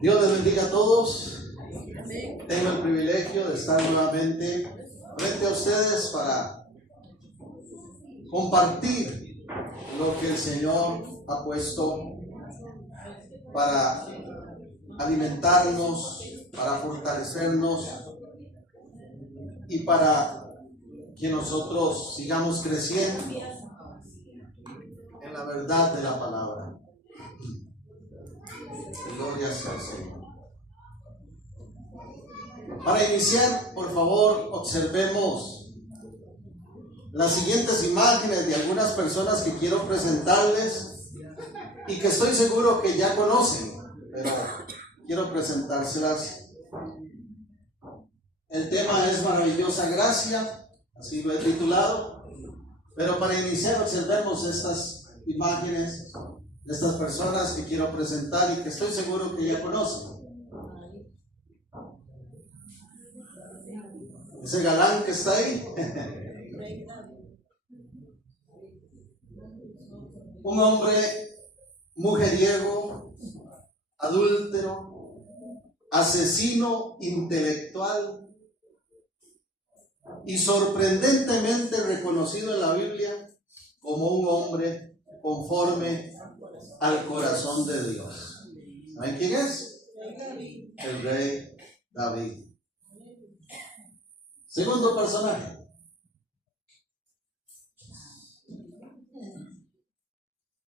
Dios les bendiga a todos. Tengo el privilegio de estar nuevamente frente a ustedes para compartir lo que el Señor ha puesto para alimentarnos, para fortalecernos y para que nosotros sigamos creciendo en la verdad de la palabra. Gloria sea al Señor. Para iniciar, por favor, observemos las siguientes imágenes de algunas personas que quiero presentarles y que estoy seguro que ya conocen, pero quiero presentárselas. El tema es Maravillosa Gracia, así lo he titulado, pero para iniciar observemos estas imágenes de estas personas que quiero presentar y que estoy seguro que ya conocen. Ese galán que está ahí. Un hombre mujeriego, adúltero, asesino intelectual y sorprendentemente reconocido en la Biblia como un hombre conforme al corazón de Dios. ¿Saben quién es? El rey David. Segundo personaje.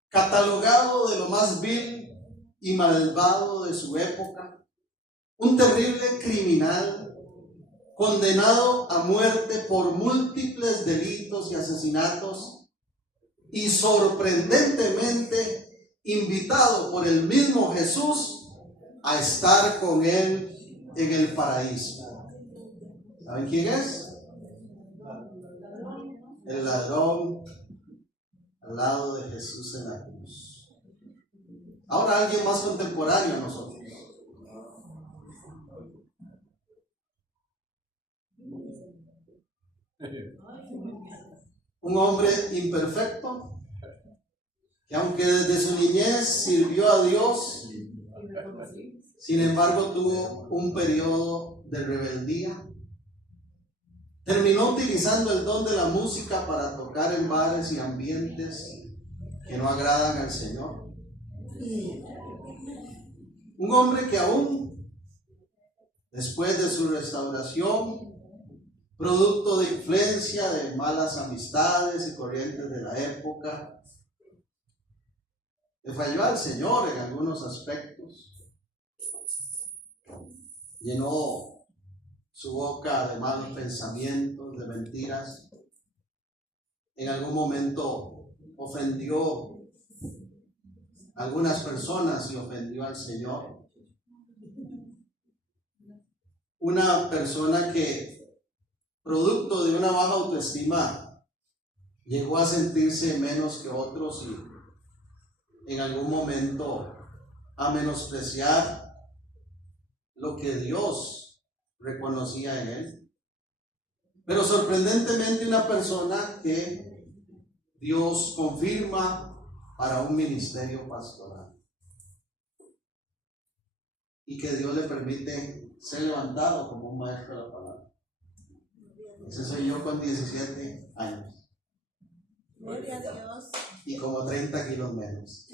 Catalogado de lo más vil y malvado de su época, un terrible criminal condenado a muerte por múltiples delitos y asesinatos y sorprendentemente invitado por el mismo Jesús a estar con él en el paraíso. ¿Saben quién es? El ladrón al lado de Jesús en la cruz. Ahora alguien más contemporáneo a nosotros. Un hombre imperfecto que aunque desde su niñez sirvió a Dios, sin embargo tuvo un periodo de rebeldía. Terminó utilizando el don de la música para tocar en bares y ambientes que no agradan al Señor. Un hombre que aún después de su restauración, producto de influencia de malas amistades y corrientes de la época, le falló al Señor en algunos aspectos, llenó su boca de malos pensamientos, de mentiras. En algún momento ofendió a algunas personas y ofendió al Señor. Una persona que, producto de una baja autoestima, llegó a sentirse menos que otros y en algún momento a menospreciar lo que Dios reconocía en él. Pero sorprendentemente una persona que Dios confirma para un ministerio pastoral y que Dios le permite ser levantado como un maestro de la palabra. Ese soy yo con 17 años. Gloria a Dios. Y como 30 kilos menos.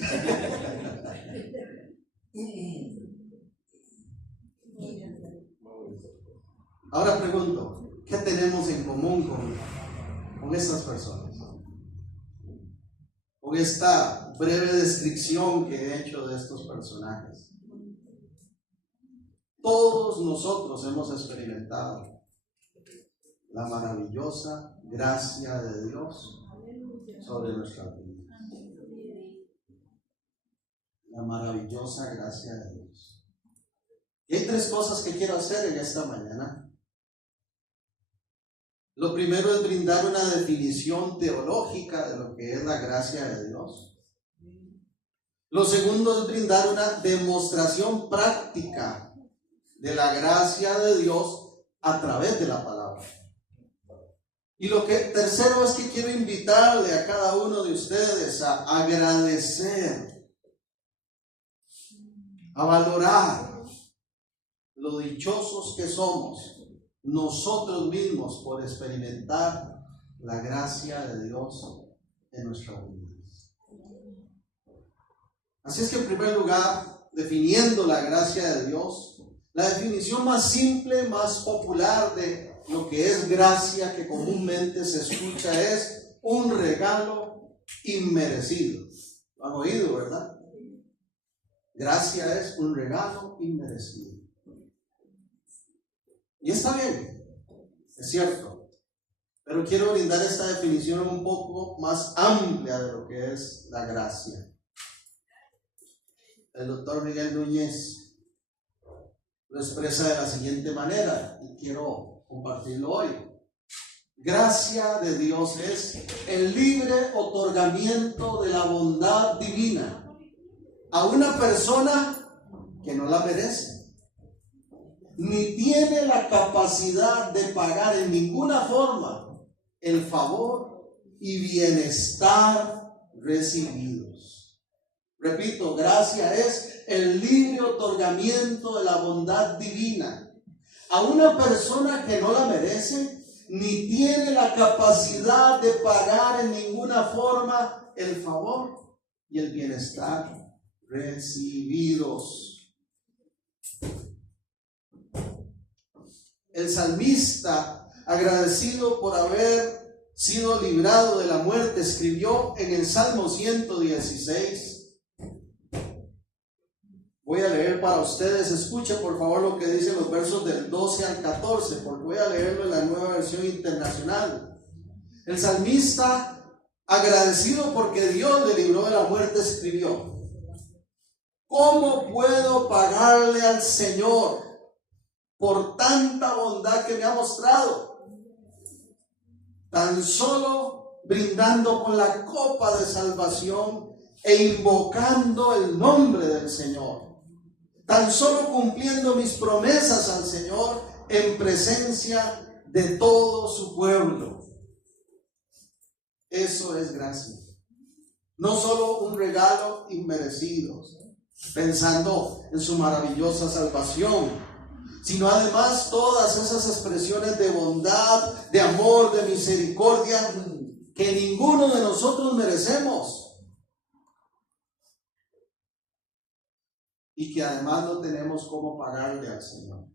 Ahora pregunto, ¿qué tenemos en común con estas personas? Con esta breve descripción que he hecho de estos personajes. Todos nosotros hemos experimentado la maravillosa gracia de Dios sobre nuestras vidas. La maravillosa gracia de Dios. Y hay tres cosas que quiero hacer en esta mañana. Lo primero es brindar una definición teológica de lo que es la gracia de Dios. Lo segundo es brindar una demostración práctica de la gracia de Dios a través de la palabra. Y lo que tercero es que quiero invitarle a cada uno de ustedes a agradecer a valorar lo dichosos que somos nosotros mismos por experimentar la gracia de Dios en nuestra vida. Así es que en primer lugar, definiendo la gracia de Dios, la definición más simple, más popular de lo que es gracia, que comúnmente se escucha, es un regalo inmerecido. ¿Lo han oído, verdad? Gracia es un regalo inmerecido. Y está bien, es cierto, pero quiero brindar esta definición un poco más amplia de lo que es la gracia. El doctor Miguel Núñez lo expresa de la siguiente manera y quiero compartirlo hoy. Gracia de Dios es el libre otorgamiento de la bondad divina a una persona que no la merece, ni tiene la capacidad de pagar en ninguna forma el favor y bienestar recibidos. Repito, gracia es el libre otorgamiento de la bondad divina a una persona que no la merece, ni tiene la capacidad de pagar en ninguna forma el favor y el bienestar recibidos. El salmista, agradecido por haber sido librado de la muerte, escribió en el Salmo 116. Voy a leer para ustedes, escuchen por favor lo que dicen los versos del 12 al 14, porque voy a leerlo en la Nueva Versión Internacional. El salmista, agradecido porque Dios le libró de la muerte, escribió: ¿cómo puedo pagarle al Señor por tanta bondad que me ha mostrado? Tan solo brindando con la copa de salvación e invocando el nombre del Señor. Tan solo cumpliendo mis promesas al Señor en presencia de todo su pueblo. Eso es gracia. No solo un regalo inmerecido, pensando en su maravillosa salvación, sino además todas esas expresiones de bondad, de amor, de misericordia que ninguno de nosotros merecemos y que además no tenemos cómo pagarle al Señor.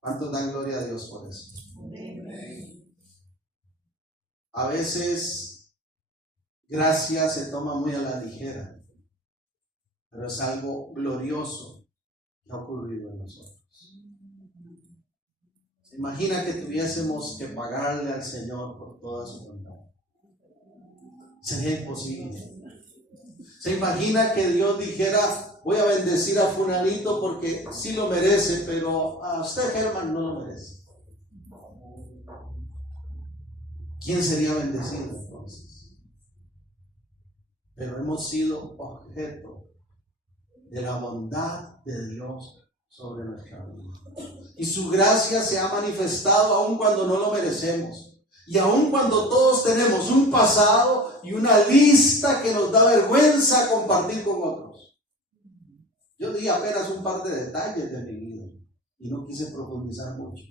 ¿Cuántos dan gloria a Dios por eso? A veces gracia se toma muy a la ligera, pero es algo glorioso que ha ocurrido en nosotros. ¿Se imagina que tuviésemos que pagarle al Señor por toda su bondad? Sería imposible. ¿Se imagina que Dios dijera: voy a bendecir a fulanito porque sí lo merece, pero a usted, Germán, no lo merece? ¿Quién sería bendecido entonces? Pero hemos sido objeto de la bondad de Dios sobre nuestra vida. Y su gracia se ha manifestado aun cuando no lo merecemos. Y aun cuando todos tenemos un pasado y una lista que nos da vergüenza compartir con otros. Yo di apenas un par de detalles de mi vida y no quise profundizar mucho,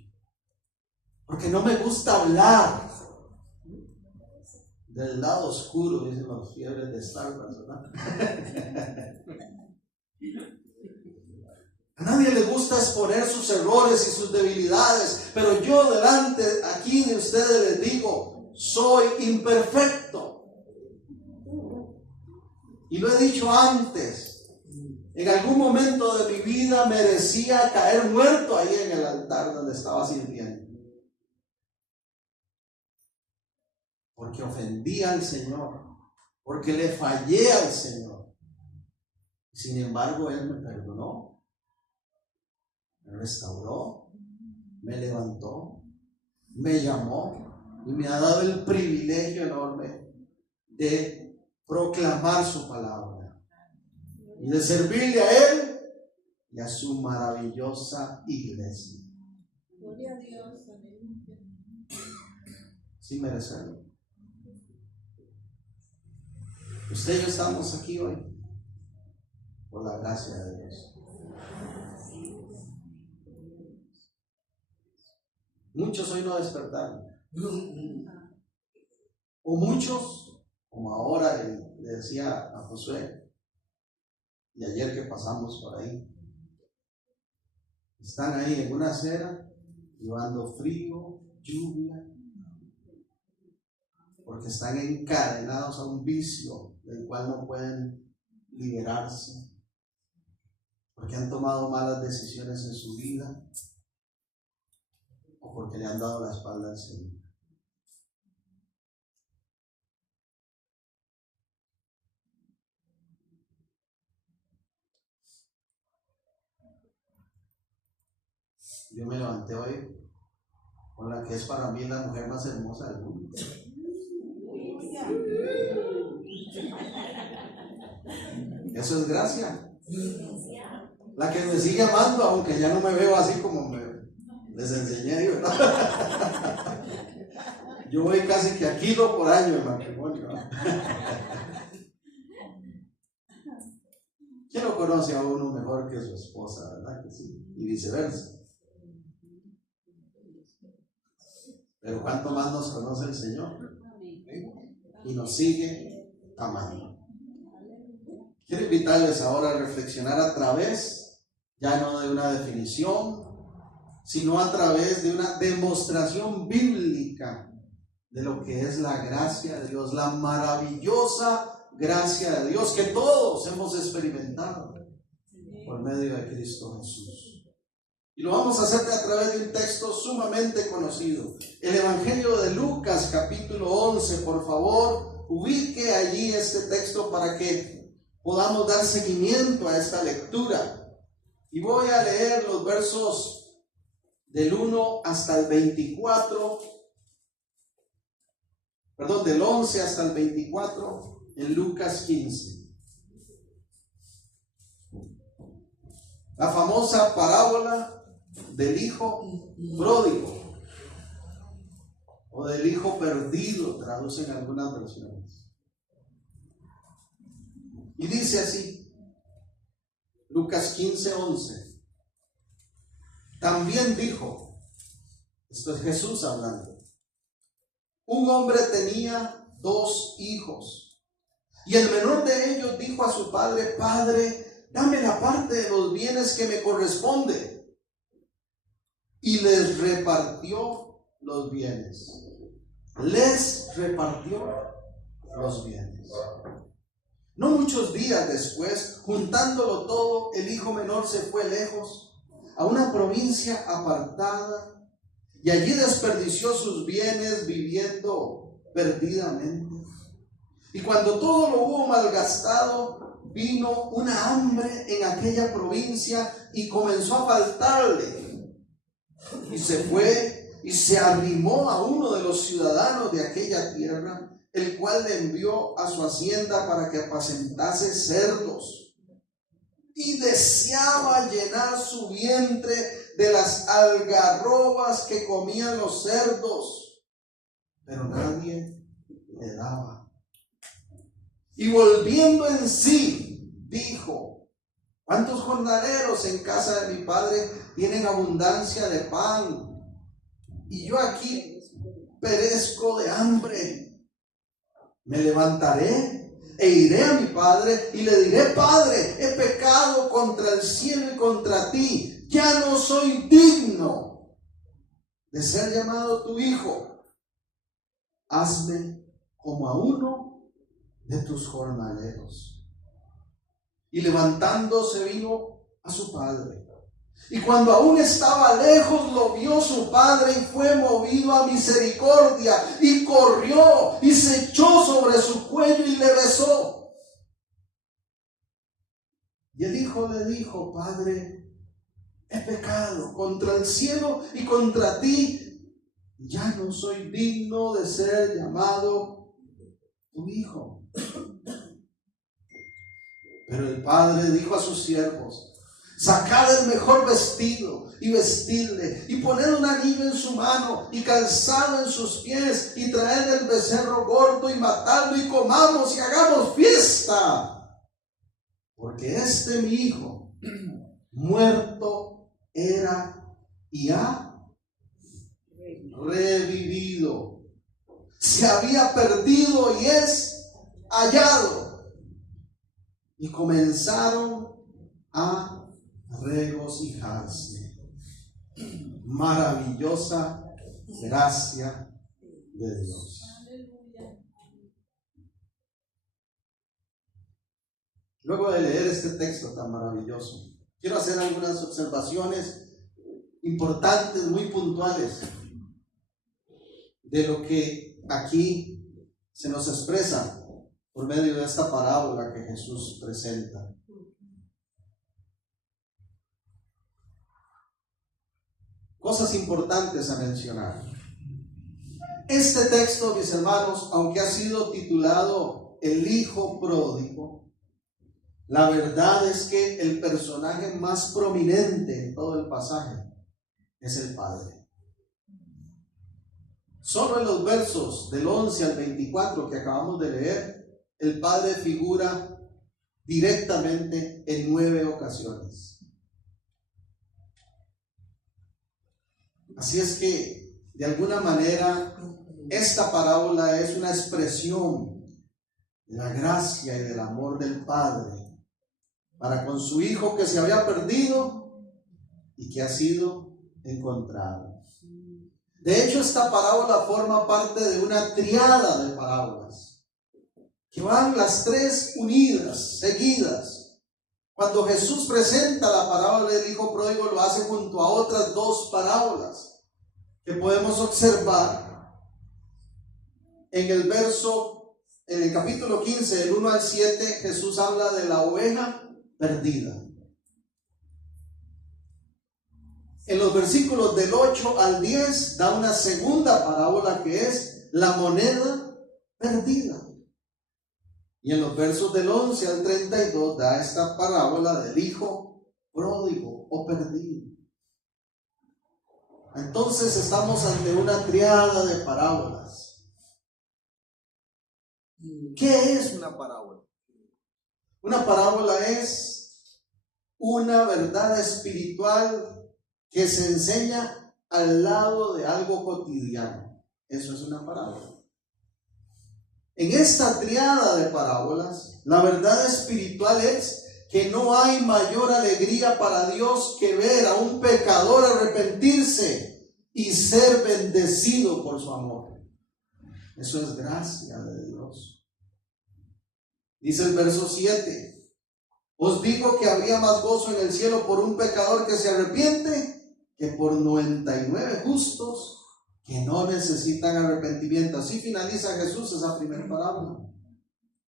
porque no me gusta hablar del lado oscuro, dicen los fiebres de Star Wars, ¿verdad? A nadie le gusta exponer sus errores y sus debilidades, pero yo delante aquí de ustedes les digo: soy imperfecto. Y lo he dicho antes, en algún momento de mi vida merecía caer muerto ahí en el altar donde estaba sirviendo, porque ofendí al Señor, porque le fallé al Señor. Sin embargo, Él me perdonó, me restauró, me levantó, me llamó y me ha dado el privilegio enorme de proclamar su palabra y de servirle a Él y a su maravillosa iglesia. Gloria a Dios. Sin merecerlo. Usted y yo estamos aquí hoy por la gracia de Dios. Muchos hoy no despertaron. O muchos, como ahora le decía a Josué, y ayer que pasamos por ahí, están ahí en una acera, llevando frío, lluvia, porque están encadenados a un vicio del cual no pueden liberarse, porque han tomado malas decisiones en su vida, o porque le han dado la espalda al Señor. Yo me levanté hoy con la que es para mí la mujer más hermosa del mundo. Eso es gracia. La que me sigue amando, aunque ya no me veo así como les enseñé, ¿verdad? Yo voy casi que a kilo por año en matrimonio. ¿Quién lo conoce a uno mejor que su esposa, verdad que sí? Y viceversa. Pero cuánto más nos conoce el Señor, y nos sigue amando. Quiero invitarles ahora a reflexionar a través, ya no de una definición, sino a través de una demostración bíblica de lo que es la gracia de Dios, la maravillosa gracia de Dios que todos hemos experimentado por medio de Cristo Jesús. Y lo vamos a hacer a través de un texto sumamente conocido, el Evangelio de Lucas, capítulo 11. Por favor, ubique allí este texto para que podamos dar seguimiento a esta lectura. Y voy a leer los versos del 1 hasta el 24, del 11 hasta el 24 en Lucas 15. La famosa parábola del hijo pródigo o del hijo perdido, traducen algunas versiones. Y dice así, Lucas 15:11. También dijo, esto es Jesús hablando, un hombre tenía 2 hijos, y el menor de ellos dijo a su padre: Padre, dame la parte de los bienes que me corresponde. Y les repartió los bienes. Les repartió los bienes. No muchos días después, juntándolo todo, el hijo menor se fue lejos, a una provincia apartada, y allí desperdició sus bienes viviendo perdidamente. Y cuando todo lo hubo malgastado, vino una hambre en aquella provincia y comenzó a faltarle. Y se fue y se arrimó a uno de los ciudadanos de aquella tierra, el cual le envió a su hacienda para que apacentase cerdos. Y deseaba llenar su vientre de las algarrobas que comían los cerdos, pero nadie le daba. Y volviendo en sí, dijo: ¿cuántos jornaleros en casa de mi padre tienen abundancia de pan? Y yo aquí perezco de hambre. Me levantaré e iré a mi padre y le diré: Padre, he pecado contra el cielo y contra ti. Ya no soy digno de ser llamado tu hijo. Hazme como a uno de tus jornaleros. Y levantándose vino a su padre. Y cuando aún estaba lejos, lo vio su padre y fue movido a misericordia, y corrió y se echó sobre su cuello y le besó. Y el hijo le dijo: Padre, he pecado contra el cielo y contra ti, ya no soy digno de ser llamado tu hijo. Pero el padre dijo a sus siervos: sacad el mejor vestido y vestidle, y poned un anillo en su mano y calzado en sus pies, y traed el becerro gordo y matadlo, y comamos y hagamos fiesta, porque este mi hijo muerto era y ha revivido. Se había perdido y es hallado. Y comenzaron a regocijarse. Maravillosa gracia de Dios. Luego de leer este texto tan maravilloso, quiero hacer algunas observaciones importantes, muy puntuales, de lo que aquí se nos expresa por medio de esta parábola que Jesús presenta. Cosas importantes a mencionar. Este texto, mis hermanos, aunque ha sido titulado El Hijo Pródigo, la verdad es que el personaje más prominente en todo el pasaje es el Padre. Solo en los versos del 11 al 24 que acabamos de leer, el Padre figura directamente en 9 ocasiones. Así es que, de alguna manera, esta parábola es una expresión de la gracia y del amor del Padre para con su Hijo que se había perdido y que ha sido encontrado. De hecho, esta parábola forma parte de una triada de parábolas que van las 3 unidas, seguidas. Cuando Jesús presenta la parábola del Hijo Pródigo, lo hace junto a otras 2 parábolas que podemos observar en el capítulo 15, del 1 al 7, Jesús habla de la oveja perdida. En los versículos del 8 al 10 da una segunda parábola que es la moneda perdida. Y en los versos del 11 al 32 da esta parábola del hijo pródigo o perdido. Entonces estamos ante una triada de parábolas. ¿Qué es una parábola? Una parábola es una verdad espiritual que se enseña al lado de algo cotidiano. Eso es una parábola. En esta triada de parábolas, la verdad espiritual es que no hay mayor alegría para Dios que ver a un pecador arrepentirse y ser bendecido por su amor. Eso es gracia de Dios. Dice el verso 7: os digo que habría más gozo en el cielo por un pecador que se arrepiente que por 99 justos que no necesitan arrepentimiento. Así finaliza Jesús esa primera parábola.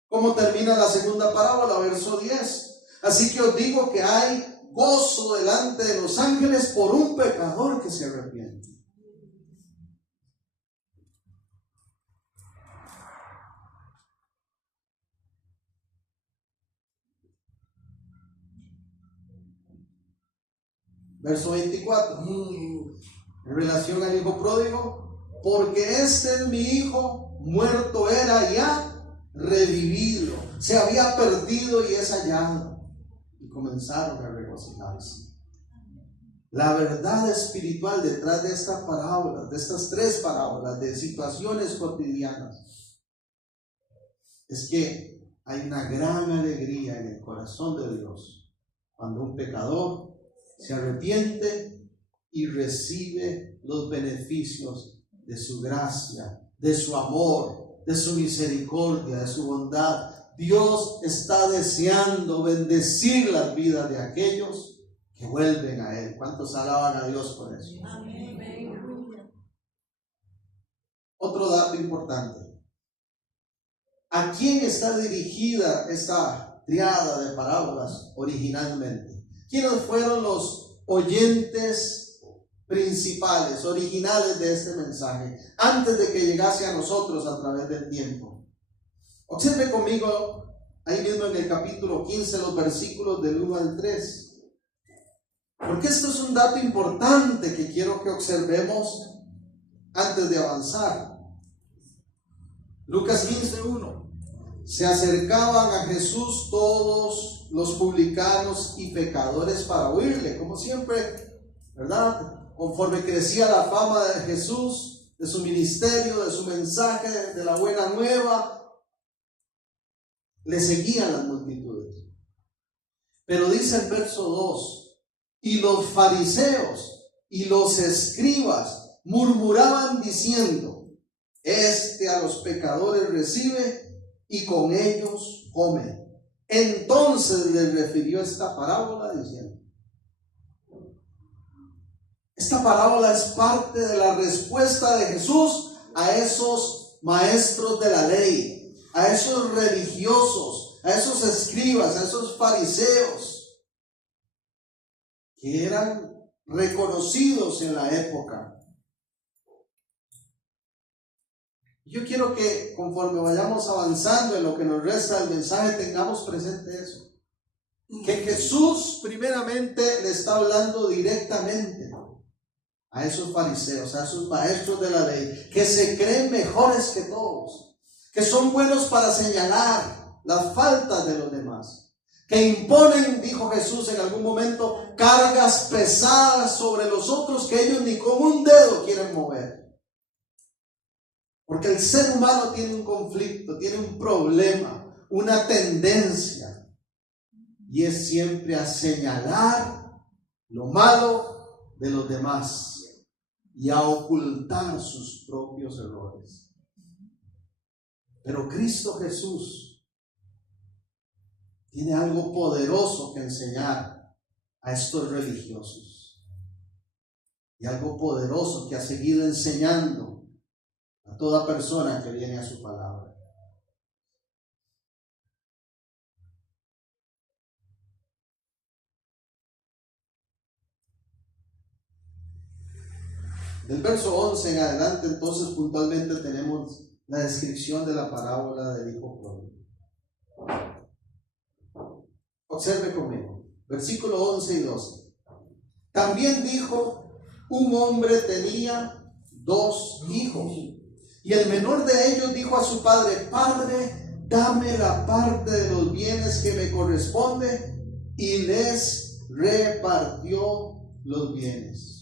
¿Cómo termina la segunda parábola? Verso 10. Así que os digo que hay gozo delante de los ángeles por un pecador que se arrepiente. Verso 24. En relación al hijo pródigo: porque este es mi hijo, muerto era y ha revivido, se había perdido y es hallado. Y comenzaron a regocijarse. La verdad espiritual detrás de estas parábolas, de estas 3 parábolas, de situaciones cotidianas, es que hay una gran alegría en el corazón de Dios cuando un pecador se arrepiente y recibe los beneficios de su gracia, de su amor, de su misericordia, de su bondad. Dios está deseando bendecir las vidas de aquellos que vuelven a Él. ¿Cuántos alaban a Dios por eso? Amén. Otro dato importante: ¿a quién está dirigida esta triada de parábolas originalmente? ¿Quiénes fueron los oyentes principales, originales de este mensaje, antes de que llegase a nosotros a través del tiempo? Observe conmigo ahí mismo en el capítulo 15, los versículos del 1 al 3. Porque esto es un dato importante que quiero que observemos antes de avanzar. Lucas 15:1. Se acercaban a Jesús todos los publicanos y pecadores para oírle, como siempre, ¿verdad? Conforme crecía la fama de Jesús, de su ministerio, de su mensaje, de la buena nueva, le seguían las multitudes. Pero dice el verso 2, y los fariseos y los escribas murmuraban diciendo, este a los pecadores recibe y con ellos come. Entonces les refirió esta parábola diciendo, esta parábola es parte de la respuesta de Jesús a esos maestros de la ley, a esos religiosos, a esos escribas, a esos fariseos que eran reconocidos en la época. Yo quiero que conforme vayamos avanzando en lo que nos resta del mensaje tengamos presente eso. Que Jesús primeramente le está hablando directamente a esos fariseos, a esos maestros de la ley, que se creen mejores que todos, que son buenos para señalar las faltas de los demás, que imponen, dijo Jesús en algún momento, cargas pesadas sobre los otros que ellos ni con un dedo quieren mover. Porque el ser humano tiene un conflicto, tiene un problema, una tendencia, y es siempre a señalar lo malo de los demás y a ocultar sus propios errores. Pero Cristo Jesús tiene algo poderoso que enseñar a estos religiosos, y algo poderoso que ha seguido enseñando a toda persona que viene a su palabra. Del verso 11 en adelante, entonces, puntualmente tenemos la descripción de la parábola del hijo pródigo. Observe conmigo, versículo 11 y 12. También dijo, un hombre tenía 2 hijos, y el menor de ellos dijo a su padre, Padre, dame la parte de los bienes que me corresponde, y les repartió los bienes.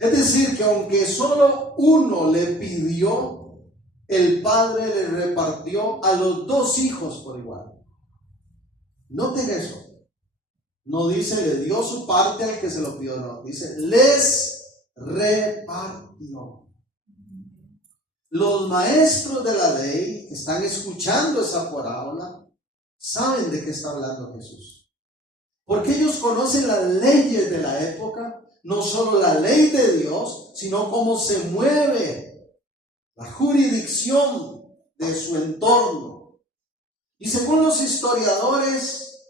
Es decir, que aunque solo uno le pidió, el padre le repartió a los 2 hijos por igual. Noten eso. No dice le dio su parte al que se lo pidió, no. Dice les repartió. Los maestros de la ley que están escuchando esa parábola saben de qué está hablando Jesús. Porque ellos conocen las leyes de la época. No solo la ley de Dios, sino cómo se mueve la jurisdicción de su entorno. Y según los historiadores,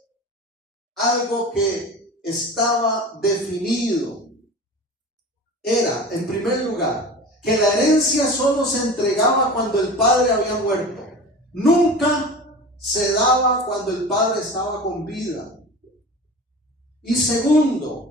algo que estaba definido era, en primer lugar, que la herencia solo se entregaba cuando el padre había muerto. Nunca se daba cuando el padre estaba con vida. Y segundo,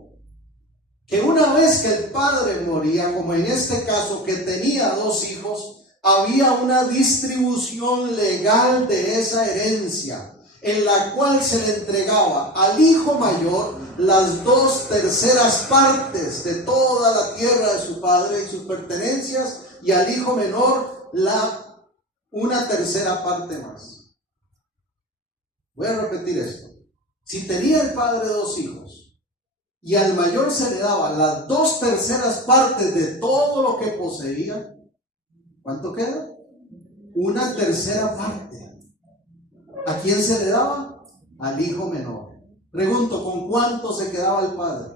que una vez que el padre moría, como en este caso que tenía 2 hijos, había una distribución legal de esa herencia, en la cual se le entregaba al hijo mayor las 2/3 partes de toda la tierra de su padre y sus pertenencias, y al hijo menor la 1/3 parte más. Voy a repetir esto. Si tenía el padre 2 hijos, y al mayor se le daba las 2/3 partes de todo lo que poseía, ¿cuánto queda? 1/3 parte. ¿A quién se le daba? Al hijo menor. Pregunto, ¿con cuánto se quedaba el padre?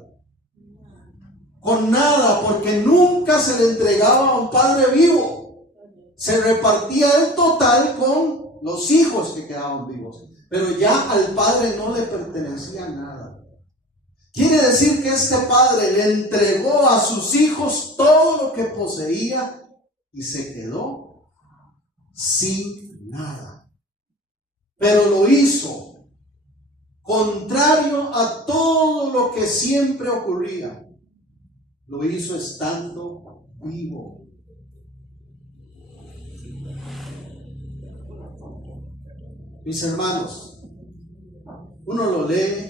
Con nada, porque nunca se le entregaba a un padre vivo. Se repartía el total con los hijos que quedaban vivos, pero ya al padre no le pertenecía nada. Quiere decir que este padre le entregó a sus hijos todo lo que poseía y se quedó sin nada. Pero lo hizo contrario a todo lo que siempre ocurría. Lo hizo estando vivo. Mis hermanos, Uno lo lee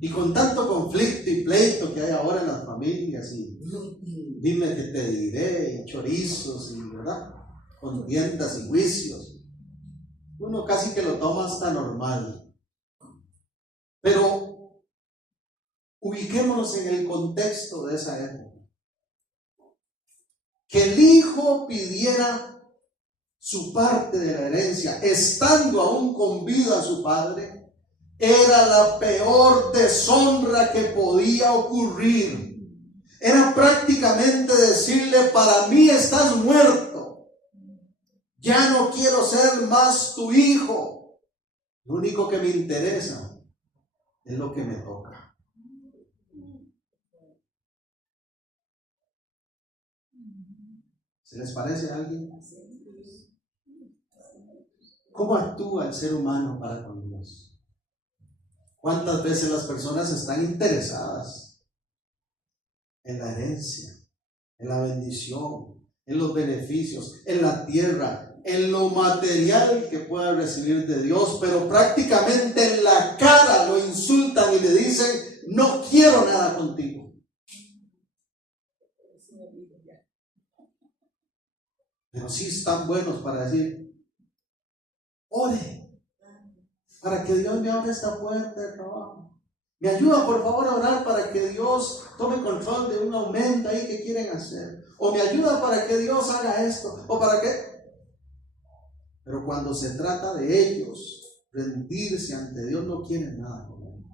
y con tanto conflicto y pleito que hay ahora en las familias y dime que te diré, y chorizos y verdad, contiendas y juicios, uno casi que lo toma hasta normal. Pero ubiquémonos en el contexto de esa época. Que el hijo pidiera su parte de la herencia, estando aún con vida su padre, era la peor deshonra que podía ocurrir. Era prácticamente decirle: para mí estás muerto, ya no quiero ser más tu hijo, lo único que me interesa es lo que me toca. ¿Se les parece a alguien? ¿Cómo actúa el ser humano para con Dios? ¿Cuántas veces las personas están interesadas en la herencia, en la bendición, en los beneficios, en la tierra, en lo material que pueda recibir de Dios, pero prácticamente en la cara lo insultan y le dicen: no quiero nada contigo? Pero sí están buenos para decir: ore para que Dios me abra esta puerta de trabajo. Me ayuda por favor a orar para que Dios tome control de un aumento ahí que quieren hacer. O me ayuda para que Dios haga esto. O para que... Pero cuando se trata de ellos rendirse ante Dios, no quieren nada con Él.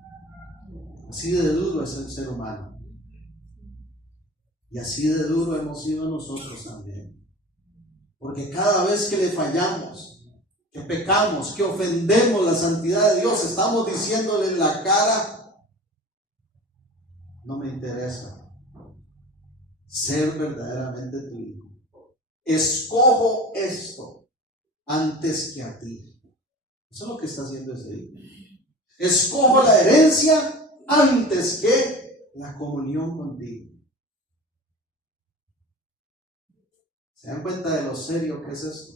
Así de duro es el ser humano. Y así de duro hemos sido nosotros también. Porque cada vez que le fallamos, que pecamos, que ofendemos la santidad de Dios, estamos diciéndole en la cara: no me interesa ser verdaderamente tu hijo. Escojo esto antes que a ti. Eso es lo que está haciendo ese hijo. Escojo la herencia antes que la comunión contigo. ¿Se dan cuenta de lo serio que es esto?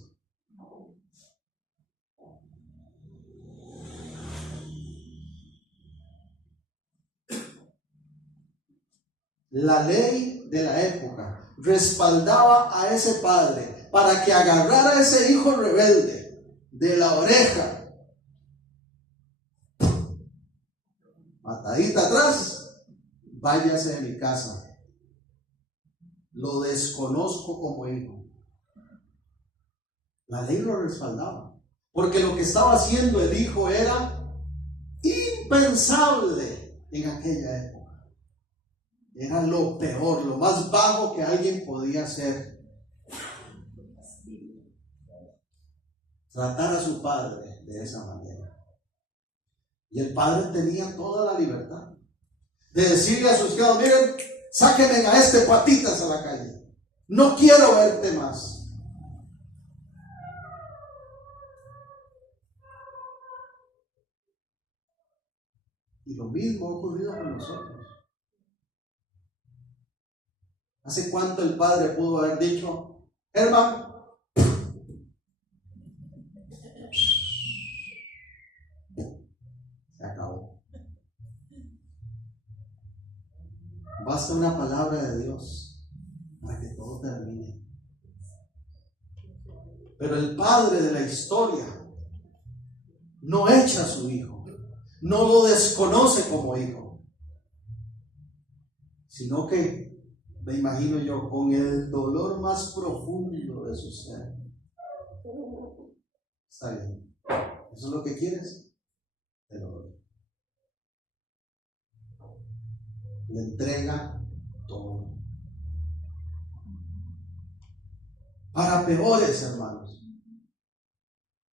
La ley de la época respaldaba a ese padre para que agarrara a ese hijo rebelde de la oreja, patadita atrás, váyase de mi casa, lo desconozco como hijo. La ley lo respaldaba, porque lo que estaba haciendo el hijo era impensable en aquella época. Era lo peor, lo más bajo que alguien podía hacer. Tratar a su padre de esa manera. Y el padre tenía toda la libertad de decirle a sus criados: miren, sáquenme a este patitas a la calle. No quiero verte más. Y lo mismo ha ocurrido con nosotros. ¿Hace cuánto el padre pudo haber dicho: Germán, se acabó? Basta una palabra de Dios para que todo termine. Pero el padre de la historia no echa a su hijo, no lo desconoce como hijo, sino que, me imagino yo, con el dolor más profundo de su ser: está bien, ¿eso es lo que quieres? Te lo doy. Le entrega todo. Para peores, hermanos,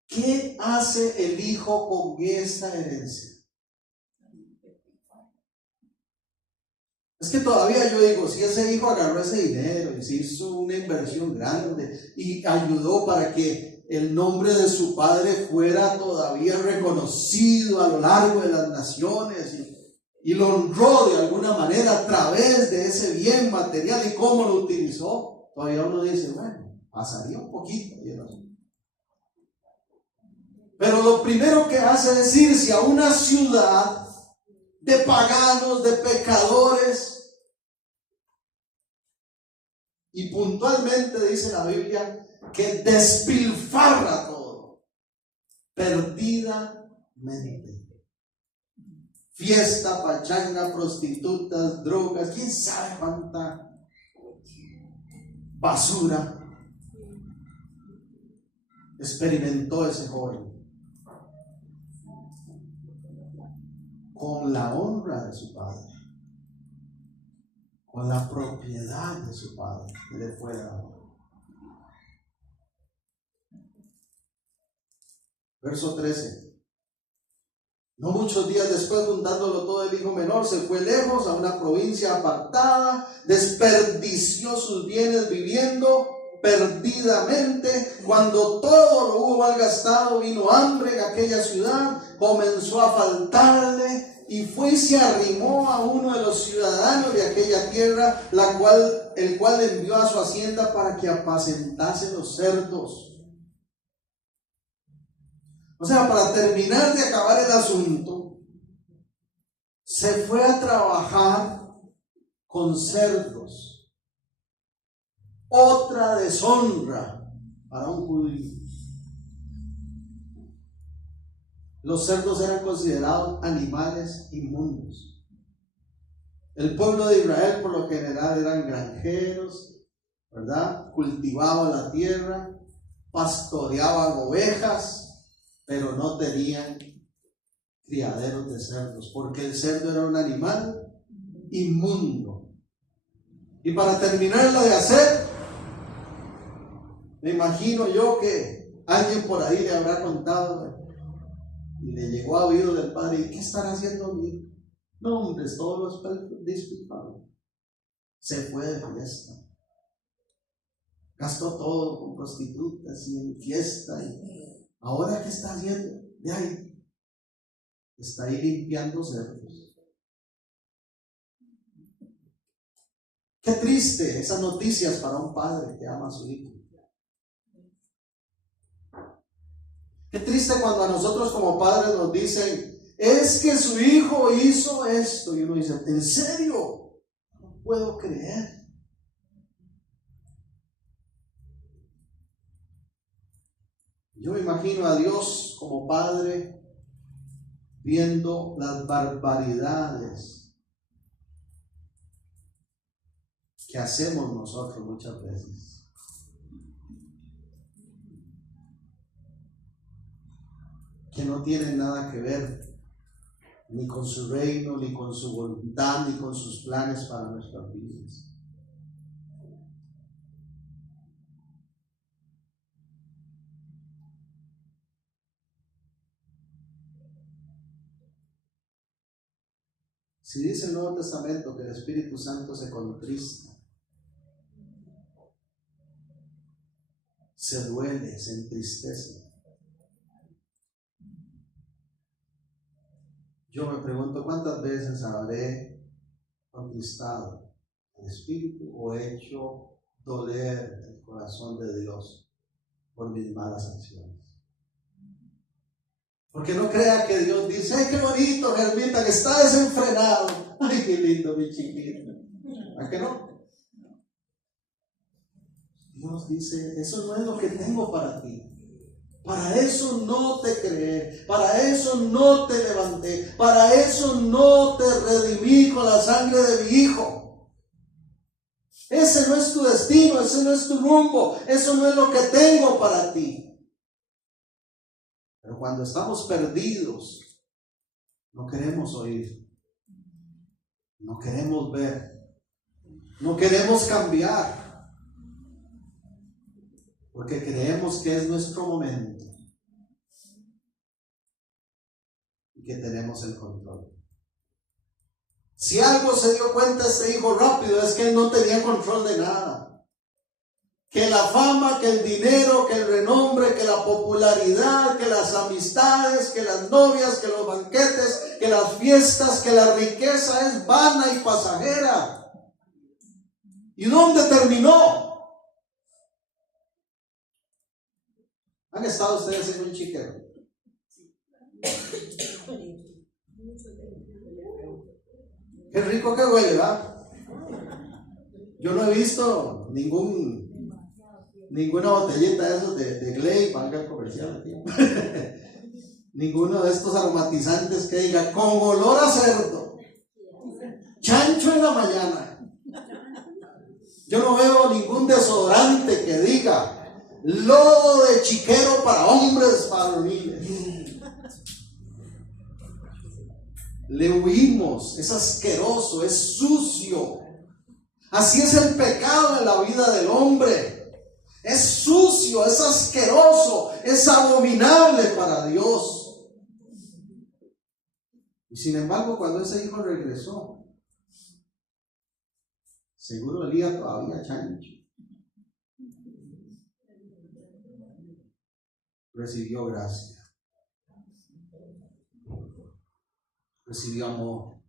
¿qué hace el hijo con esa herencia? Es que todavía yo digo, si ese hijo agarró ese dinero y se hizo una inversión grande y ayudó para que el nombre de su padre fuera todavía reconocido a lo largo de las naciones y lo honró de alguna manera a través de ese bien material y cómo lo utilizó, todavía uno dice: bueno, pasaría un poquito. Pero lo primero que hace es irse a una ciudad de paganos, de pecadores. Y puntualmente dice la Biblia que despilfarra todo, perdidamente. Fiesta, pachanga, prostitutas, drogas, quién sabe cuánta basura experimentó ese joven. Con la honra de su padre, con la propiedad de su padre que le fue dado. Verso 13. No muchos días después, juntándolo todo, el hijo menor se fue lejos a una provincia apartada, desperdició sus bienes viviendo perdidamente. Cuando todo lo hubo malgastado, vino hambre en aquella ciudad, comenzó a faltarle, y fue y se arrimó a uno de los ciudadanos de aquella tierra, el cual envió a su hacienda para que apacentase los cerdos. O sea, para terminar de acabar el asunto, se fue a trabajar con cerdos. Otra deshonra para un judío. Los cerdos eran considerados animales inmundos. El pueblo de Israel por lo general eran granjeros, ¿verdad? Cultivaban la tierra, pastoreaban ovejas, pero no tenían criaderos de cerdos, porque el cerdo era un animal inmundo. Y para terminarla de hacer, me imagino yo que alguien por ahí le habrá contado y le llegó a oído del padre: ¿y qué estará haciendo mi hijo? No, hombre, todos los disculpados. Se fue de fiesta, gastó todo con prostitutas y en fiesta. Y ahora, ¿qué está haciendo? De ahí está ahí limpiando cerdos. Qué triste esas noticias para un padre que ama a su hijo. Qué triste cuando a nosotros como padres nos dicen: es que su hijo hizo esto. Y uno dice: ¿en serio? No puedo creer. Yo me imagino a Dios como padre viendo las barbaridades que hacemos nosotros muchas veces. Que no tienen nada que ver ni con su reino, ni con su voluntad, ni con sus planes para nuestras vidas. Si dice el Nuevo Testamento que el Espíritu Santo se contrista, se duele, se entristece, yo me pregunto cuántas veces habré contristado al Espíritu o hecho doler el corazón de Dios por mis malas acciones. Porque no crea que Dios dice: ¡ay, qué bonito, Germita, que está desenfrenado! ¡Ay, qué lindo, mi chiquito! ¿A qué no? Dios dice: eso no es lo que tengo para ti. Para eso no te creé, para eso no te levanté, para eso no te redimí con la sangre de mi Hijo. Ese no es tu destino, ese no es tu rumbo, eso no es lo que tengo para ti. Pero cuando estamos perdidos, no queremos oír, no queremos ver, no queremos cambiar, porque creemos que es nuestro momento y que tenemos el control. Si algo se dio cuenta este hijo rápido, es que él no tenía control de nada. Que la fama, que el dinero, que el renombre, que la popularidad, que las amistades, que las novias, que los banquetes, que las fiestas, que la riqueza es vana y pasajera. ¿Y dónde terminó? ¿Han estado ustedes en un chiquero? Qué rico que huele, ¿verdad? Yo no he visto ninguna botellita de esos de Glade, valga el comercial aquí. Ninguno de estos aromatizantes que diga con olor a cerdo, chancho en la mañana. Yo no veo ningún desodorante que diga lodo de chiquero para hombres varoniles. Le huimos, es asqueroso, es sucio. Así es el pecado en la vida del hombre. Es sucio, es asqueroso, es abominable para Dios. Y sin embargo, cuando ese hijo regresó, seguro olía todavía chancho. Recibió gracia. Recibió amor.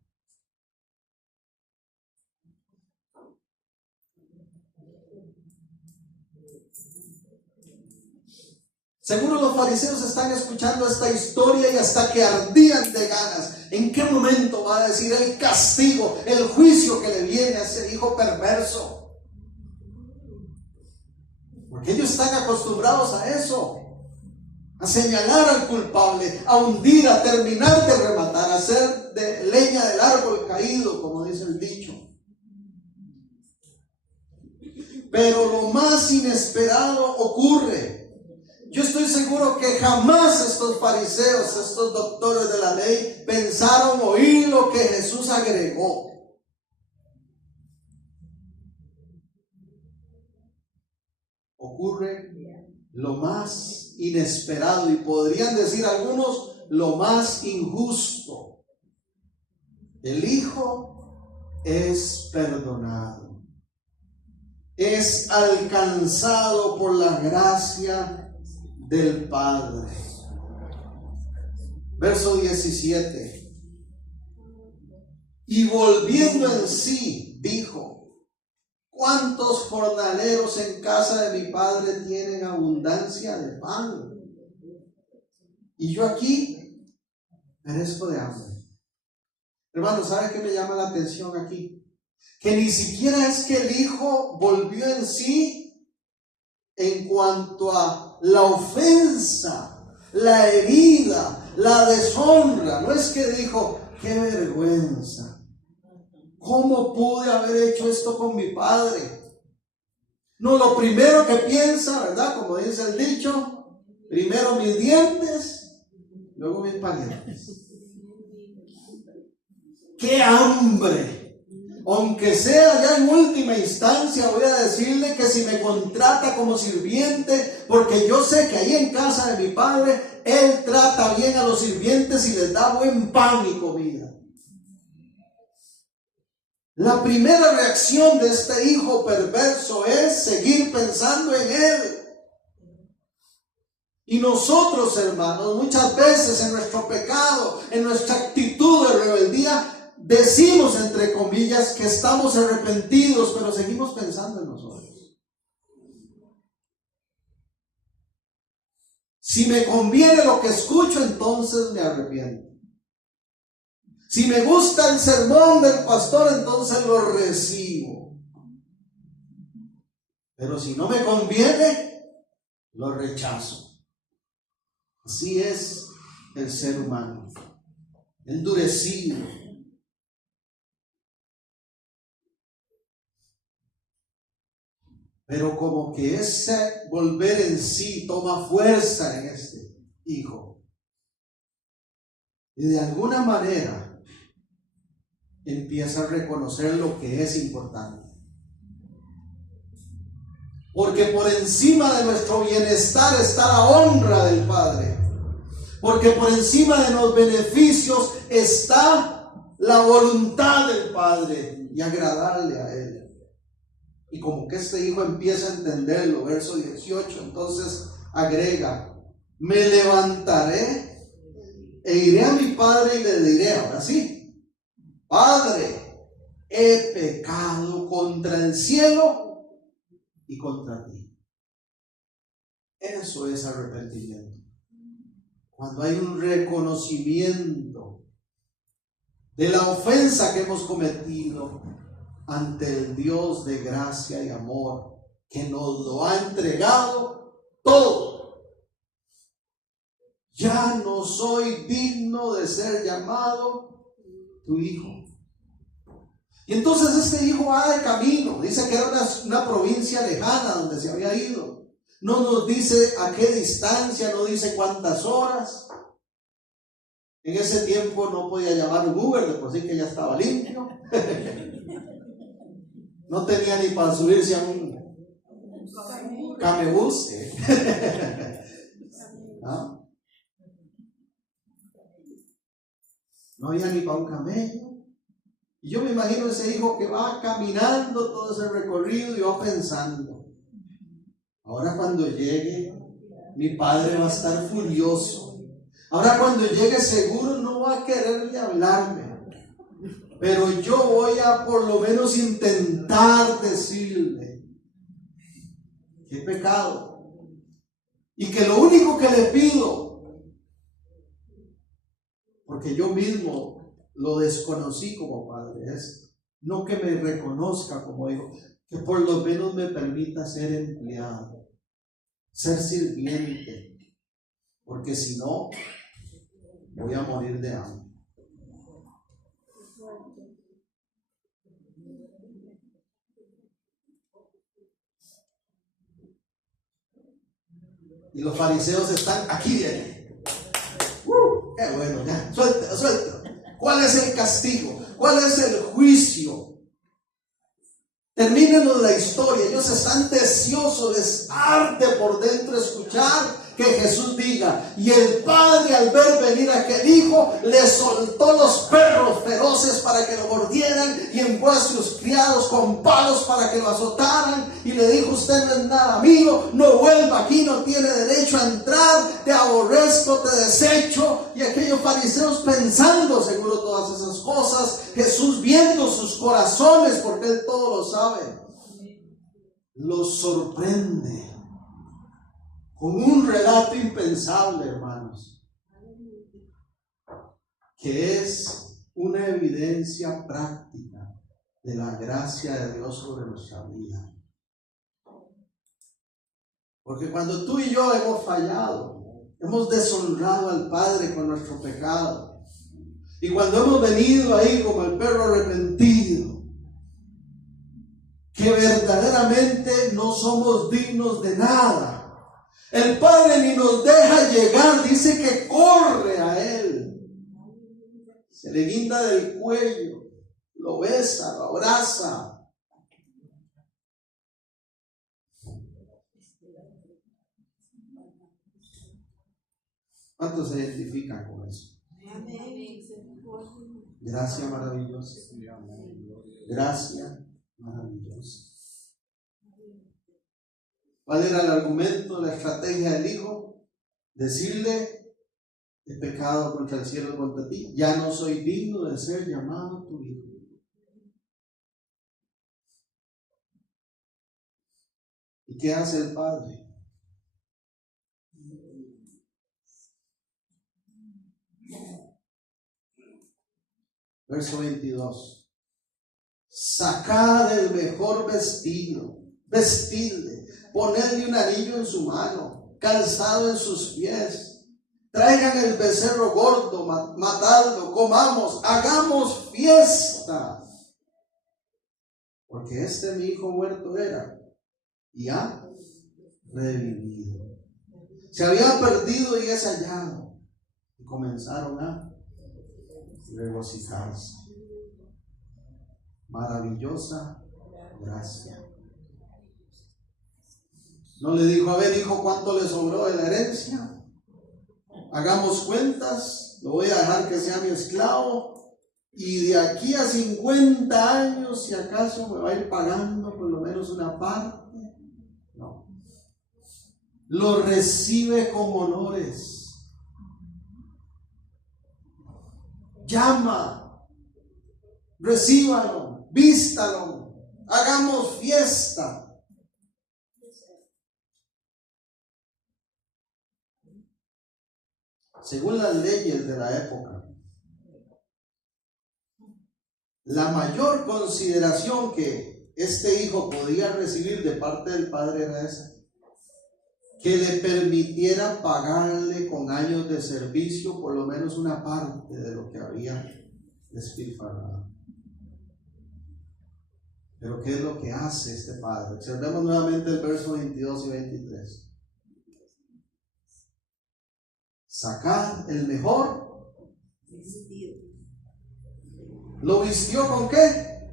Seguro los fariseos están escuchando esta historia y hasta que ardían de ganas. ¿En qué momento va a decir el castigo, el juicio que le viene a ese hijo perverso? Porque ellos están acostumbrados a eso. A señalar al culpable, a hundir, a terminar de rematar, a hacer de leña del árbol caído, como dice el dicho. Pero lo más inesperado ocurre. Yo estoy seguro que jamás estos fariseos, estos doctores de la ley, pensaron oír lo que Jesús agregó. Ocurre lo más inesperado y podrían decir algunos lo más injusto. El hijo es perdonado, es alcanzado por la gracia del Padre. Verso 17. Y volviendo en sí, dijo: ¿cuántos jornaleros en casa de mi padre tienen abundancia de pan? Y yo aquí perezco de hambre. Hermano, ¿sabe qué me llama la atención aquí? Que ni siquiera es que el hijo volvió en sí en cuanto a la ofensa, la herida, la deshonra. No es que dijo: qué vergüenza, ¿cómo pude haber hecho esto con mi padre? No, lo primero que piensa, ¿verdad? Como dice el dicho, primero mis dientes, luego mis parientes. ¡Qué hambre! Aunque sea ya en última instancia, voy a decirle que si me contrata como sirviente, porque yo sé que ahí en casa de mi padre, él trata bien a los sirvientes y les da buen pan y comida. La primera reacción de este hijo perverso es seguir pensando en él. Y nosotros, hermanos, muchas veces en nuestro pecado, en nuestra actitud de rebeldía, decimos entre comillas que estamos arrepentidos, pero seguimos pensando en nosotros. Si me conviene lo que escucho, entonces me arrepiento. Si me gusta el sermón del pastor, entonces lo recibo. Pero si no me conviene, lo rechazo. Así es el ser humano, endurecido. Pero como que ese volver en sí toma fuerza en este hijo. Y de alguna manera empieza a reconocer lo que es importante. Porque por encima de nuestro bienestar está la honra del Padre. Porque por encima de los beneficios está la voluntad del Padre y agradarle a Él. Y como que este hijo empieza a entenderlo, verso 18, entonces agrega: me levantaré e iré a mi padre y le diré, ahora sí: Padre, he pecado contra el cielo y contra ti. Eso es arrepentimiento. Cuando hay un reconocimiento de la ofensa que hemos cometido ante el Dios de gracia y amor, que nos lo ha entregado todo. Ya no soy digno de ser llamado tu hijo. Y entonces este hijo va de camino. Dice que era una provincia lejana donde se había ido. No nos dice a qué distancia, no dice cuántas horas. En ese tiempo no podía llamar un Uber, de por sí que ya estaba limpio. No tenía ni para subirse a un camebús. ¿Ah? No había ni para un camello. Y yo me imagino ese hijo que va caminando todo ese recorrido y va pensando: ahora cuando llegue, mi padre va a estar furioso. Ahora cuando llegue seguro no va a querer ni hablarme. Pero yo voy a por lo menos intentar decirle qué pecado. Y que lo único que le pido, porque yo mismo lo desconocí como padre, es no que me reconozca como hijo, que por lo menos me permita ser empleado, ser sirviente, porque si no, voy a morir de hambre. Y los fariseos están aquí, vienen. Qué bueno, ya, suelta. ¿Cuál es el castigo? ¿Cuál es el juicio? Termínenos la historia. Ellos están deseosos, les arde por dentro escuchar que Jesús diga: y el padre, al ver venir a aquel hijo, le soltó los perros feroces para que lo mordieran y envió a sus criados con palos para que lo azotaran, y le dijo: usted no es nada mío, no vuelva aquí, no tiene derecho a entrar, te aborrezco, te desecho. Y aquellos fariseos pensando seguro todas esas cosas, Jesús viendo sus corazones, porque Él todo lo sabe, los sorprende con un relato impensable, hermanos, que es una evidencia práctica de la gracia de Dios sobre nuestra vida. Porque cuando tú y yo hemos fallado, hemos deshonrado al Padre con nuestro pecado, y cuando hemos venido ahí como el perro arrepentido, que verdaderamente no somos dignos de nada, el Padre ni nos deja llegar, dice que corre a Él, se le guinda del cuello, lo besa, lo abraza. ¿Cuántos se identifican con eso? Gracia maravillosa. Gracia maravillosa. ¿Cuál era el argumento, la estrategia del hijo? Decirle: he pecado contra el cielo y contra ti, ya no soy digno de ser llamado tu hijo. ¿Y qué hace el padre? Verso 22. Sacad el mejor vestido, vestidle, ponedle un anillo en su mano, calzado en sus pies. Traigan el becerro gordo, matadlo, comamos, hagamos fiesta. Porque mi hijo muerto era y ha revivido. Se había perdido y es hallado. Y comenzaron a regocijarse. Maravillosa gracia. No le dijo: a ver, hijo, ¿cuánto le sobró de la herencia? Hagamos cuentas, lo voy a dejar que sea mi esclavo, y de aquí a 50 años, si acaso, me va a ir pagando por lo menos una parte. No. Lo recibe con honores. Llama, recíbalo, vístalo, hagamos fiesta. Según las leyes de la época, La mayor consideración que este hijo podía recibir de parte del padre era esa: que le permitiera pagarle con años de servicio por lo menos una parte de lo que había despilfarrado. Pero ¿qué es lo que hace este padre? Observemos nuevamente el verso 22 y 23. Sacad el mejor. ¿Lo vistió con qué?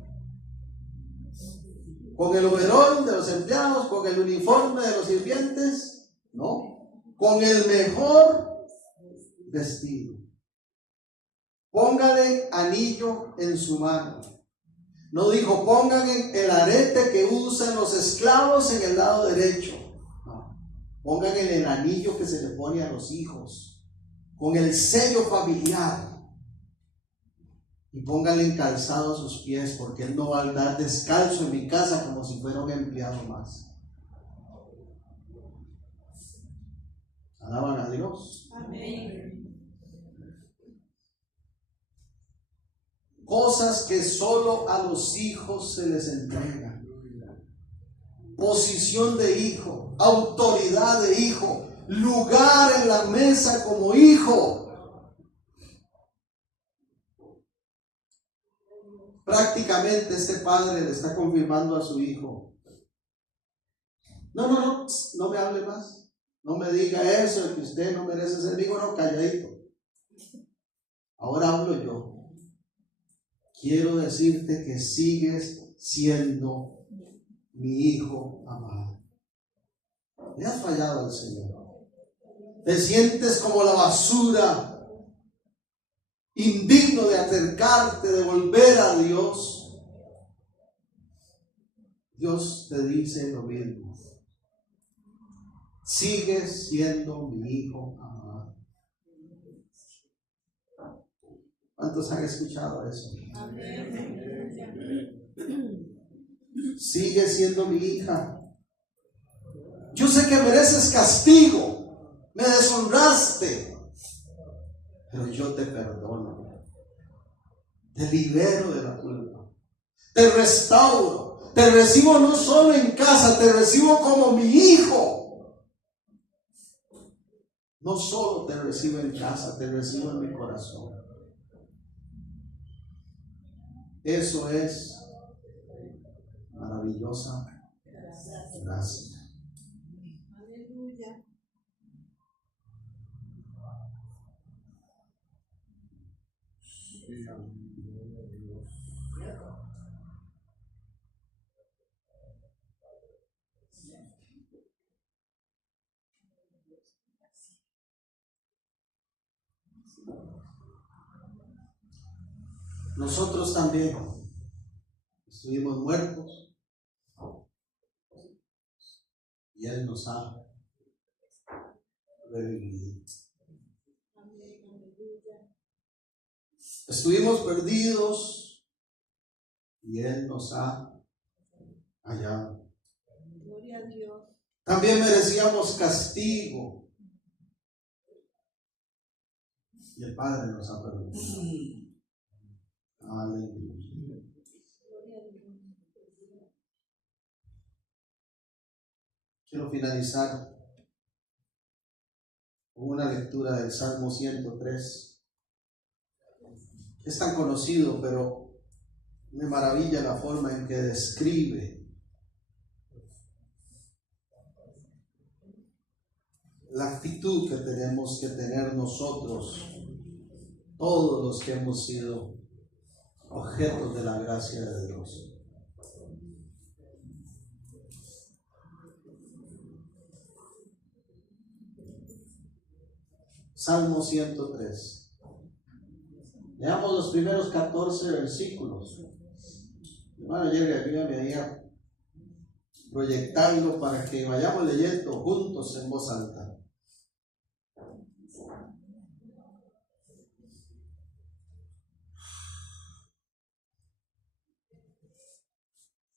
¿Con el overol de los empleados? ¿Con el uniforme de los sirvientes? No, con el mejor vestido. Póngale anillo en su mano. No dijo, pongan el arete que usan los esclavos en el lado derecho. No, pongan el anillo que se le pone a los hijos, con el sello familiar. Y póngale en calzado sus pies, porque él no va a andar descalzo en mi casa como si fuera un empleado más. Alaban a Dios. Amén. Cosas que solo a los hijos se les entregan. Posición de hijo, autoridad de hijo, lugar en la mesa como hijo. Prácticamente este padre le está confirmando a su hijo: no me hable más, no me diga eso, que usted no merece ser hijo. No, calladito, ahora hablo yo. Quiero decirte que sigues siendo mi hijo amado. Le has fallado al Señor, te sientes como la basura, indigno de acercarte, de volver a Dios. Dios te dice lo mismo: sigues siendo mi hijo amado. ¿Cuántos han escuchado eso? Sigue siendo mi hija. Yo sé que mereces castigo, me deshonraste, pero yo te perdono, te libero de la culpa, te restauro, te recibo no solo en casa, te recibo como mi hijo. No solo te recibo en casa, te recibo en mi corazón. Eso es maravillosa gracia. Aleluya. Nosotros también estuvimos muertos y Él nos ha revivido. Estuvimos perdidos y Él nos ha hallado. Gloria a Dios. También merecíamos castigo y el Padre nos ha perdonado. Aleluya. Quiero finalizar con una lectura del Salmo 103. Es tan conocido, pero me maravilla la forma en que describe la actitud que tenemos que tener nosotros, todos los que hemos sido objetos de la gracia de Dios. Salmo 103. Leamos los primeros 14 versículos. Hermano, ayúdame ahí a proyectarlo para que vayamos leyendo juntos en voz alta.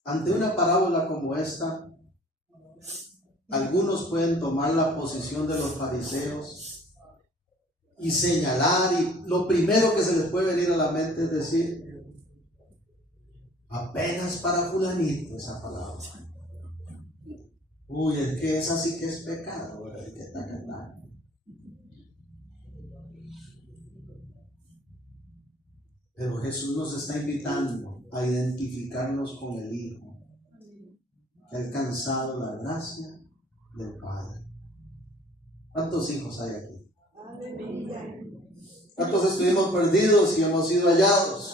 Ante una parábola como esta, algunos pueden tomar la posición de los fariseos y señalar, y lo primero que se les puede venir a la mente es decir: Apenas para fulanito esa palabra. Uy, es que esa sí que es pecado, ¿verdad? Que está cantando. Pero Jesús nos está invitando a identificarnos con el Hijo, que ha alcanzado la gracia del Padre. ¿Cuántos hijos hay aquí? ¿Cuántos estuvimos perdidos y hemos sido hallados?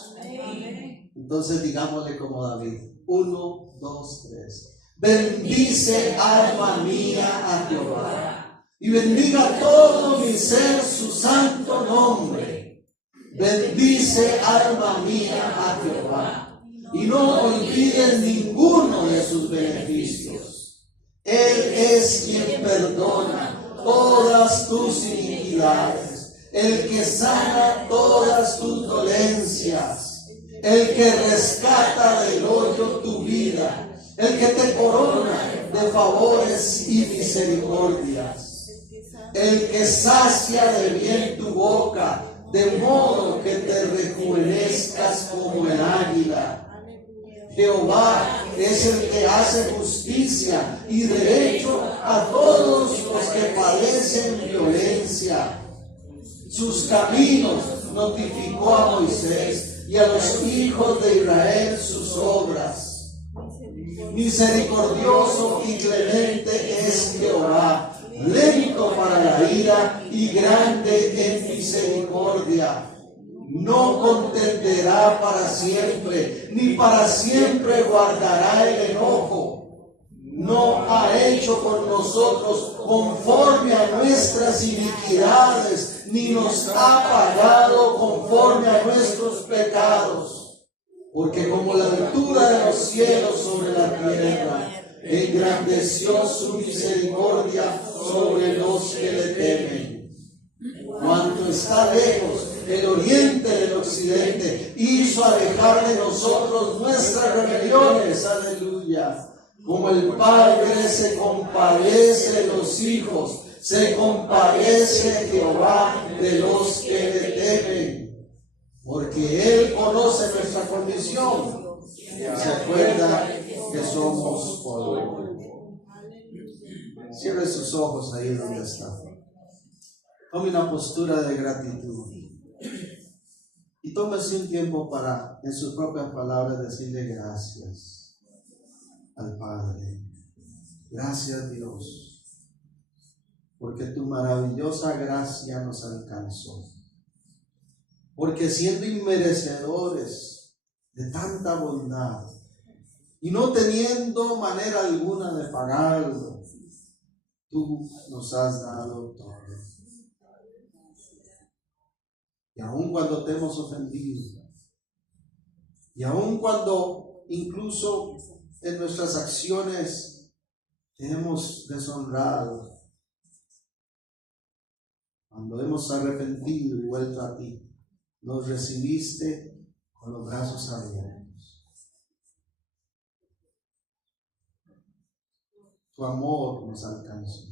Entonces digámosle como David: 1, 2, 3. Bendice, alma mía, a Jehová, y bendiga todo mi ser su santo nombre. Bendice, alma mía, a Jehová, y no olvides ninguno de sus beneficios. Él es quien perdona todas tus iniquidades, el que sana todas tus dolencias, el que rescata del hoyo tu vida, el que te corona de favores y misericordias, el que sacia de bien tu boca, de modo que te rejuvenezcas como el águila. Jehová es el que hace justicia y derecho a todos los que padecen violencia. Sus caminos notificó a Moisés y a los hijos de Israel sus obras. Misericordioso y clemente es Jehová, lento para la ira y grande en misericordia. No contenderá para siempre, ni para siempre guardará el enojo. No ha hecho con nosotros conforme a nuestras iniquidades, ni nos ha pagado conforme a nuestros pecados. Porque como la altura de los cielos sobre la tierra, engrandeció su misericordia sobre los que le temen. Cuanto está lejos el oriente del occidente, hizo alejar de nosotros nuestras rebeliones. Aleluya. Como el Padre se compadece de los hijos, se compadece Jehová de los que le temen. Porque Él conoce nuestra condición y se acuerda que somos polvo. Cierre sus ojos ahí donde está. Tome una postura de gratitud. Y tómese un tiempo para, en sus propias palabras, decirle gracias al Padre. Gracias, Dios, porque tu maravillosa gracia nos alcanzó. Porque siendo inmerecedores de tanta bondad y no teniendo manera alguna de pagarlo, tú nos has dado todo. Y aun cuando te hemos ofendido, y aun cuando incluso en nuestras acciones te hemos deshonrado, cuando hemos arrepentido y vuelto a ti, nos recibiste con los brazos abiertos. Tu amor nos alcanzó.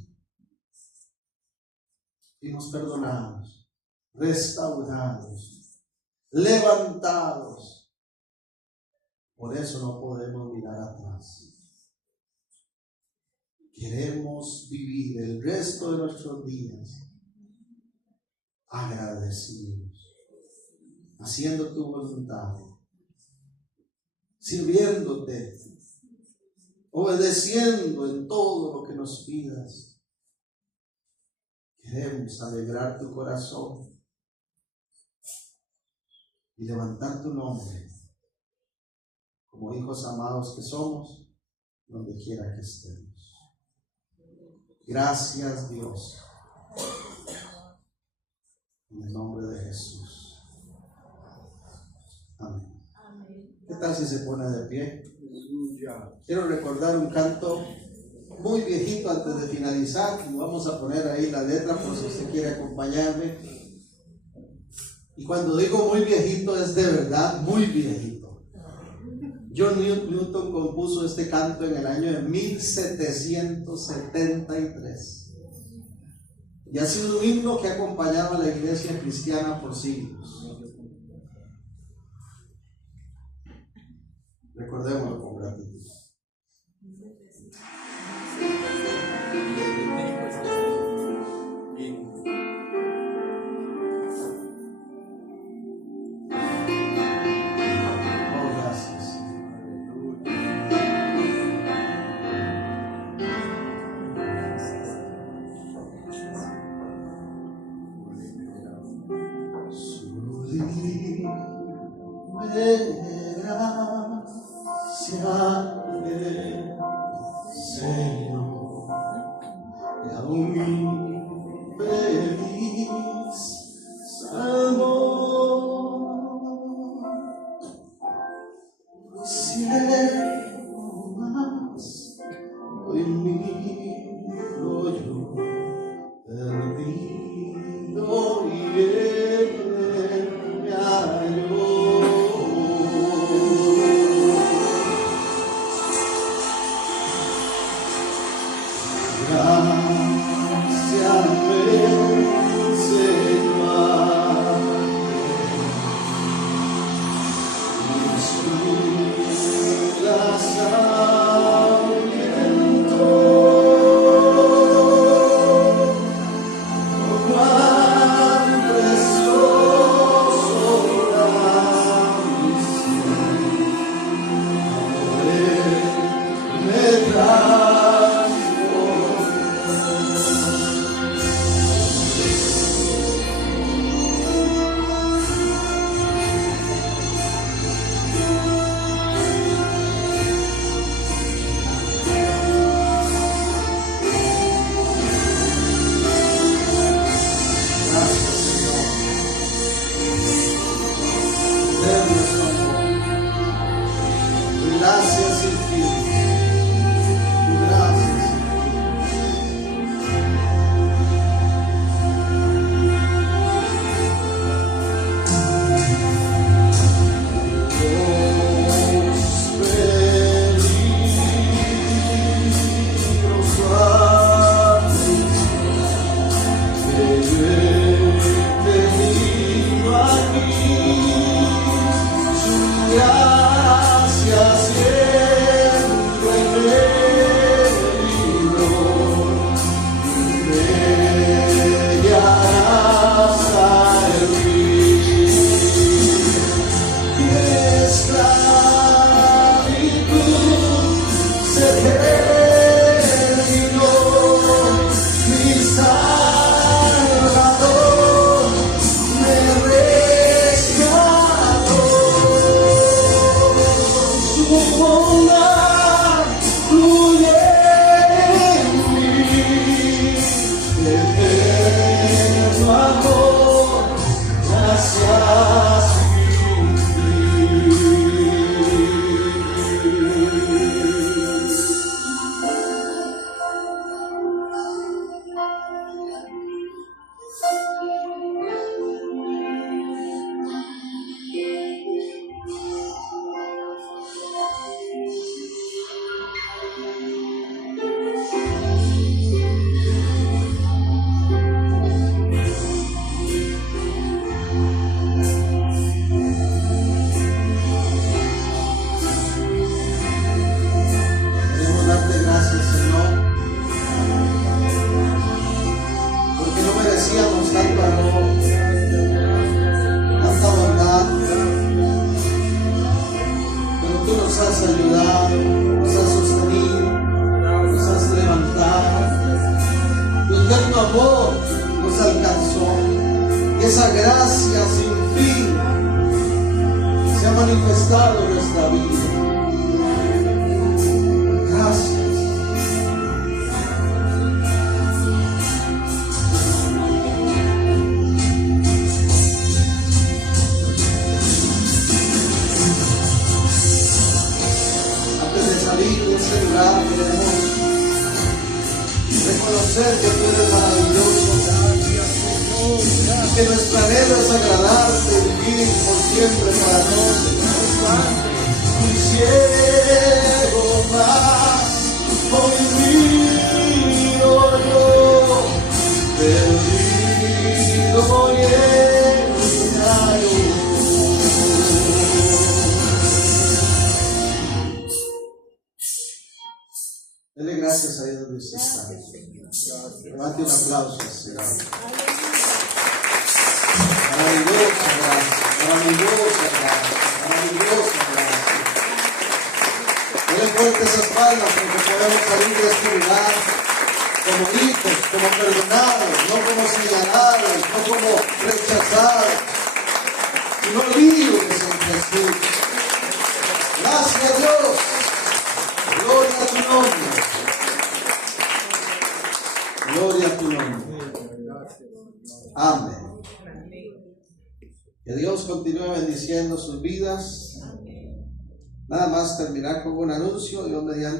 Fuimos perdonados, restaurados, levantados. Por eso no podemos mirar atrás. Queremos vivir el resto de nuestros días agradecidos, haciendo tu voluntad, sirviéndote, obedeciendo en todo lo que nos pidas. Queremos alegrar tu corazón y levantar tu nombre como hijos amados que somos, donde quiera que estemos. Gracias, Dios, en el nombre de Jesús. Amén. ¿Qué tal si se pone de pie? Quiero recordar un canto muy viejito antes de finalizar, y vamos a poner ahí la letra por si usted quiere acompañarme. Y cuando digo muy viejito, es de verdad muy viejito. John Newton compuso este canto en el año de 1773. Y ha sido un himno que ha acompañado a la iglesia cristiana por siglos. Recordémoslo con gratitud. Oh, gracias. Señor, y aún mi feliz Salvador, cielo más, hoy miro yo, perdido y él me halló. Gracias, infinito. Gracias. Esa gracia sin fin se ha manifestado en nuestra vida. Gracias. Antes de salir de este lugar queremos reconocer que tú eres maravilloso. Que nuestra anhelo es agradarte, vivir por siempre para nosotros. Un ciego más, hoy miro yo, perdido y engañado. Dele gracias a Dios donde usted está. Gracias, Señor. Levante un aplauso al Señor. Aleluya. Maravillosa gracia, maravillosa gracia, maravillosa gracia. Dele fuerte esas palmas porque podemos salir de este lugar como hijos, como perdonados, no como señalados, no como rechazados, sino libres en Jesús. Gracias, Dios. Gloria a tu nombre. Gloria a tu nombre. Amén. Que Dios continúe bendiciendo sus vidas. Nada más terminar con un anuncio. Dios mediante